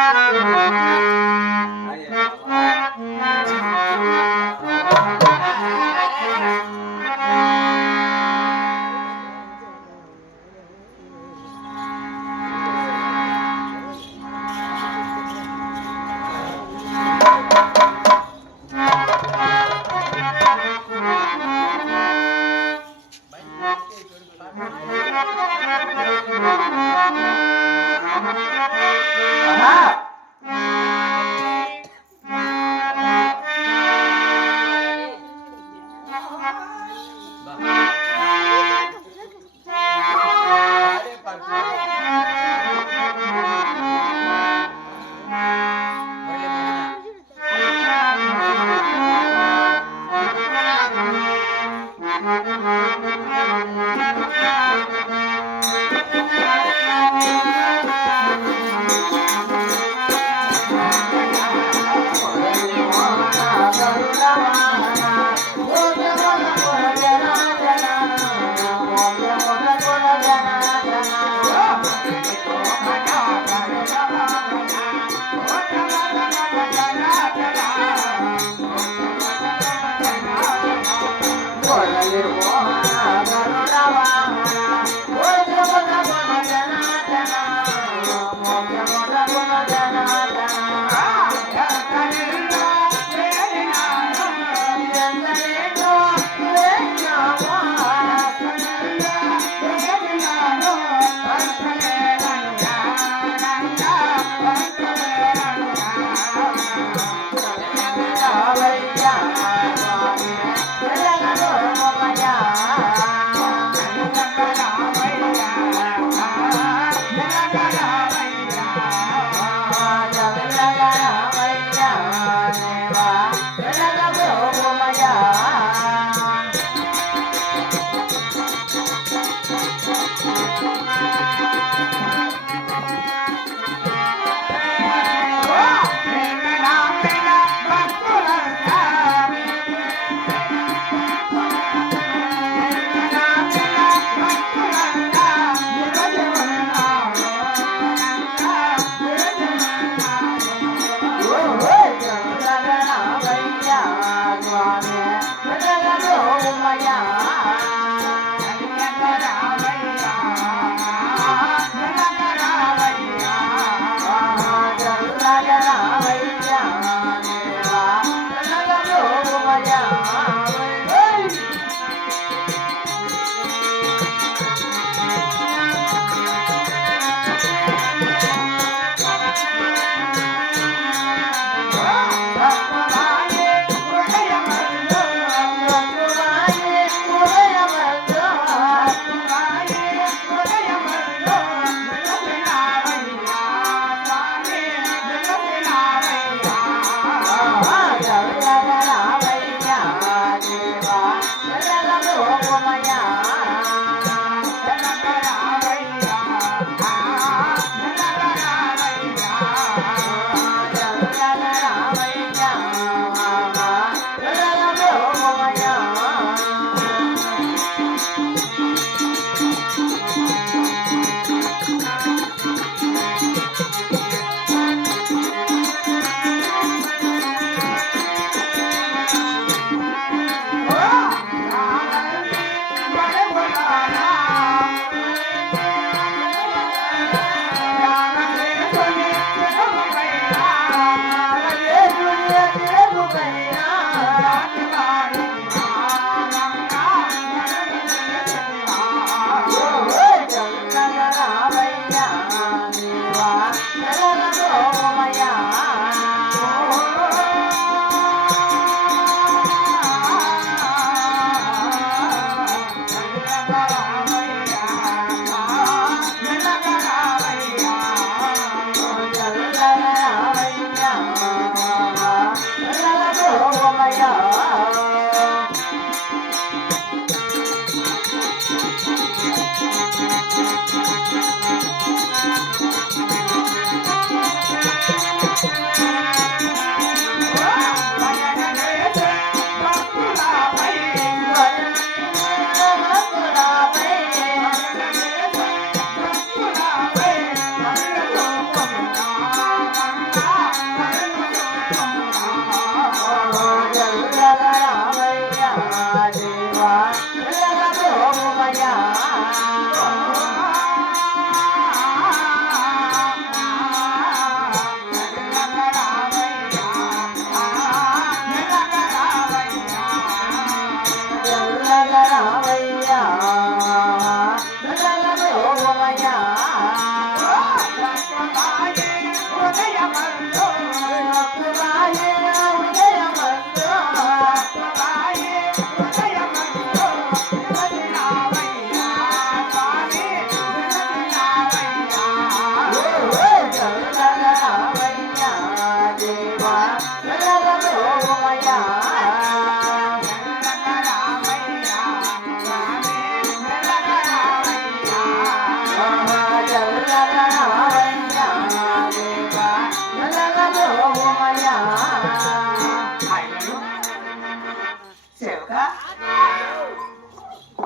ఆహా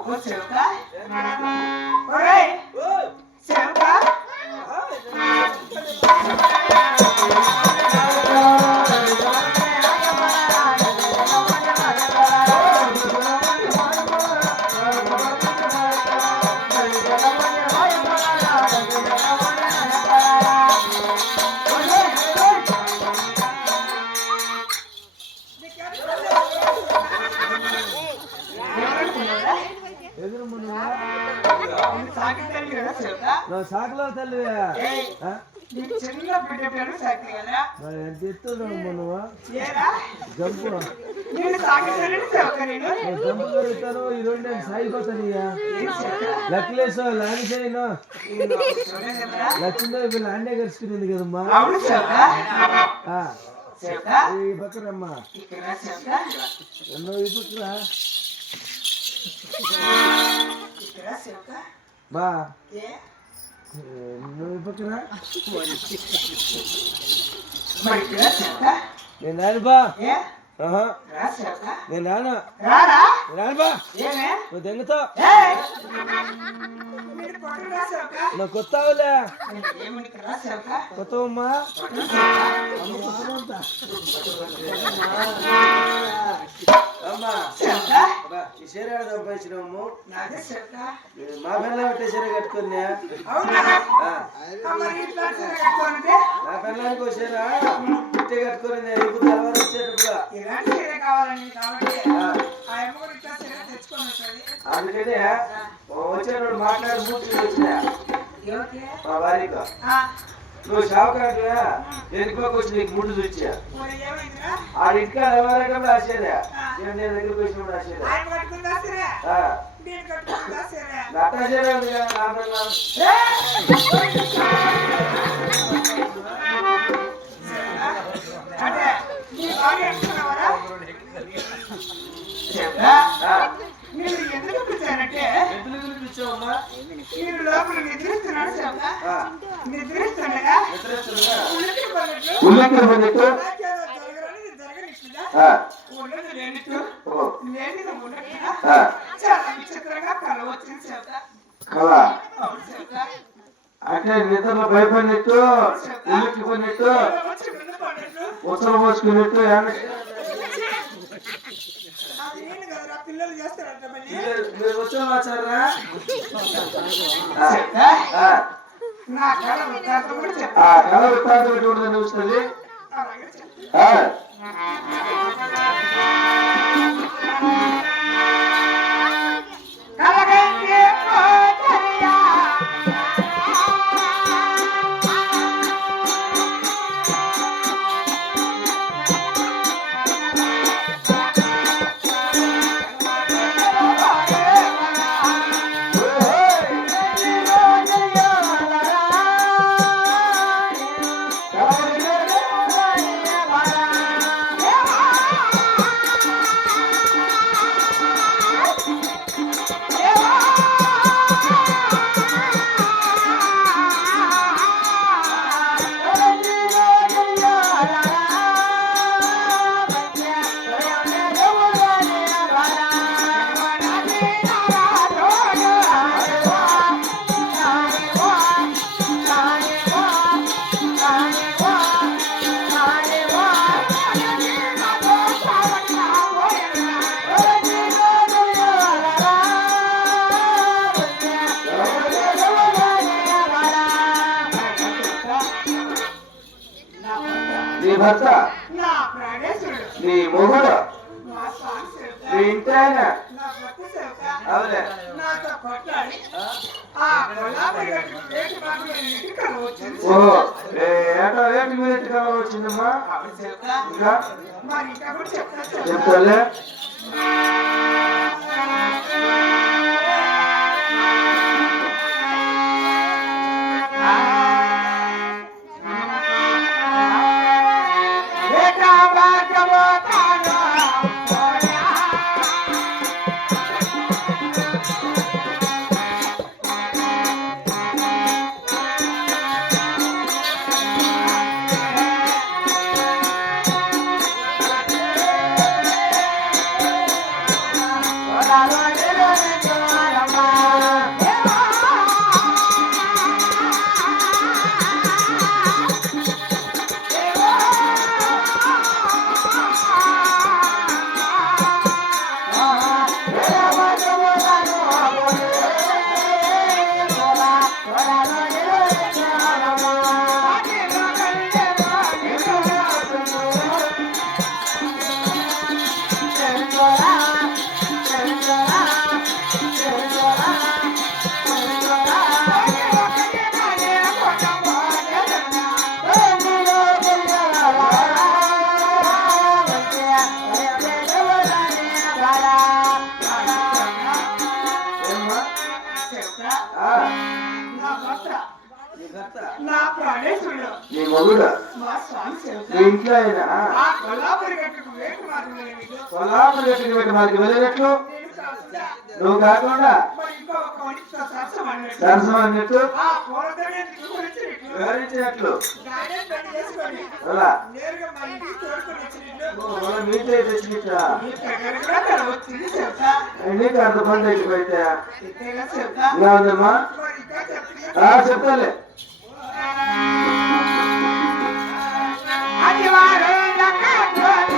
అబ్బో చెవుక ఒరేయ్ చెవుక సాకులో తల్లి చిన్న బిడ్డ పేరు సాకి కదా ఎంత ఎత్తున్నావు నువ్వు జంపు జంపు కలుగుతాను ఈ రెండు నేను సాగిపోతాను లక్లేస్ ల్యాండ్ చేయను లక్ష్మీదేవి ఇప్పుడు ల్యాండే కలుసుకునేది కదమ్మా ఈ పక్కనమ్మా నువ్వు ఈ పక్కరా బా నువ్వు పక్కన నేను రాను బా నేను రాను రాను బా నువ్వు దెంగతావు నువ్వు కొత్తవులే కొత్తవమ్మా అమ్మా చీర సంపాదించినాము మా పిల్ల పెట్టే చీర కట్టుకున్నా నా పిల్లలకి వచ్చారా ఇట్టే కట్టుకుని నేను ఇప్పుడు తెల్లవారు వచ్చేటప్పుడు అందుకనే వచ్చేటప్పుడు మాట్లాడి మూర్తి వచ్చినా మా భార్యతో నువ్వు షావుకారుగా ఎన్నికోకి వచ్చి నీకు ముందు చూచా ఆడ ఇంటికా ఎవరైనా రాసేదా నేను దగ్గరకు వచ్చినప్పుడు రాసేదా నట్టాసేదా ఉంది మీరు ఎందుకు పిలిచారంటే మీరు లోపల నిద్రిస్తున్నాడు నిద్రిస్తుండగా చాలా విచిత్రంగా కళ వచ్చింది కళ అంటే నిద్రలో భయపడినట్టు ఉల్లికి పడినట్టు ఉత్తరం పోసుకున్నట్టు పిల్లలు చేస్తారంట మీరు ఉత్తరం వచ్చారా నా కళ వృత్తాంతం కూడా కళ వృత్తాంతం ఎటువంటి చూస్తుంది నీ భర్త నీ మొగుడు నీ ఇంటి ఆయన అవునే ఓహో ఏటా వేటి మీద కావాలి వచ్చిందమ్మా ఇంకా చెప్తాలే Bye. మొగుడు మా స్వామి చెబుతా. మీ ఇంట్లో ఆయన ఆ కొల్లాపురి గట్టుకు వేటు మార్గంలో మీకు కొల్లాపురి గట్టుకు పెట్టి మనకి వెళ్ళినట్లు నేను కాకుండా నువ్వు కాకుండా మరి ఇంకో ఒక మనిషితో సరసం అన్నట్టు. సరసం అన్నట్టు ఆ పూలతోనే గురించినట్లు. వివరించినట్లు గానే పెళ్లి చేసుకొని అలా నేరుగా మా ఇంటికి తోడుకొని వచ్చినట్లు. మన మీటే తెచ్చినట్లా ఈ ప్రకారం కూడా తెలవచ్చింది చెబుతా. నీకు అర్థమంది అయిపోయితే ఇంతేగా చెబుతా. ఇలా ఉందమ్మా మరి ఇంకా చెప్తున్నా. చెప్తాలే ఆదివారం లక్కతోట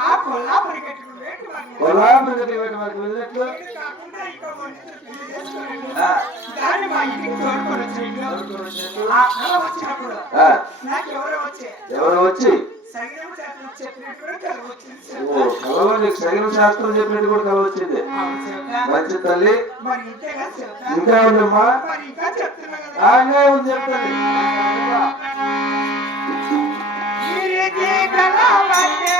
ఆ కొల్లాపురి గట్టుకు వేటు మార్గంలో కొల్లాపురి గట్టుకు పెట్టి మనకి వెళ్ళినట్లు నేను కాకుండా ఇంకో మనిషితో పెళ్లి చేసుకొని దాన్ని మా ఇంటికి తోడుకొని వచ్చినట్లు. ఆ కళ వచ్చినప్పుడు నాకు ఎవరు వచ్చి సగం చేతులు చెప్పినట్టు కూడా కళ వచ్చింది. కళలో నీకు సగిన శాస్త్రం చెప్పినట్టు కూడా కళ వచ్చింది మంచి తల్లి మరి ఇంతేగా చెబుతా. ఇంకా ఉందమ్మా మరి ఇంకా చెప్తున్నా కదా. ఇంకా ఉంది చెప్తాను ఈ రీతి కళ వచ్చే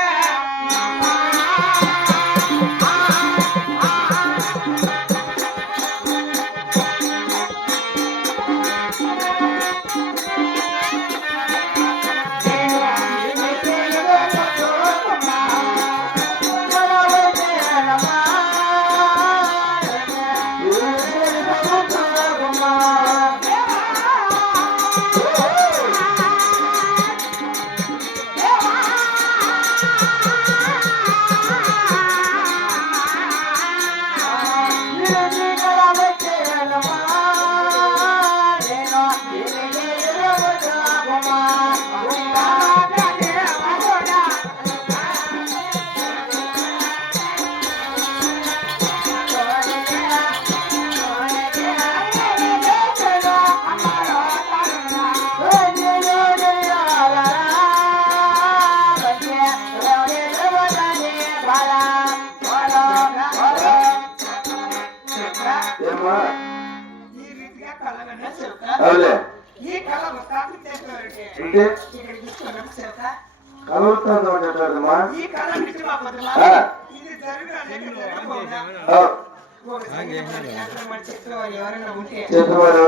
ఏమ్మా ఈ రీతిగా కళలన్నా చెబుతా. అవులే ఈ కళ వస్తానికి తెచ్చుకోవాలంటే అంటే ఇక్కడికి తీసుకున్నప్పుడు చెబుతా. కలవరుతుందో అంటాడమ్మా ఈ కళ నుంచి మా పొద్దున ఇది జరగాలి చెప్పేవారు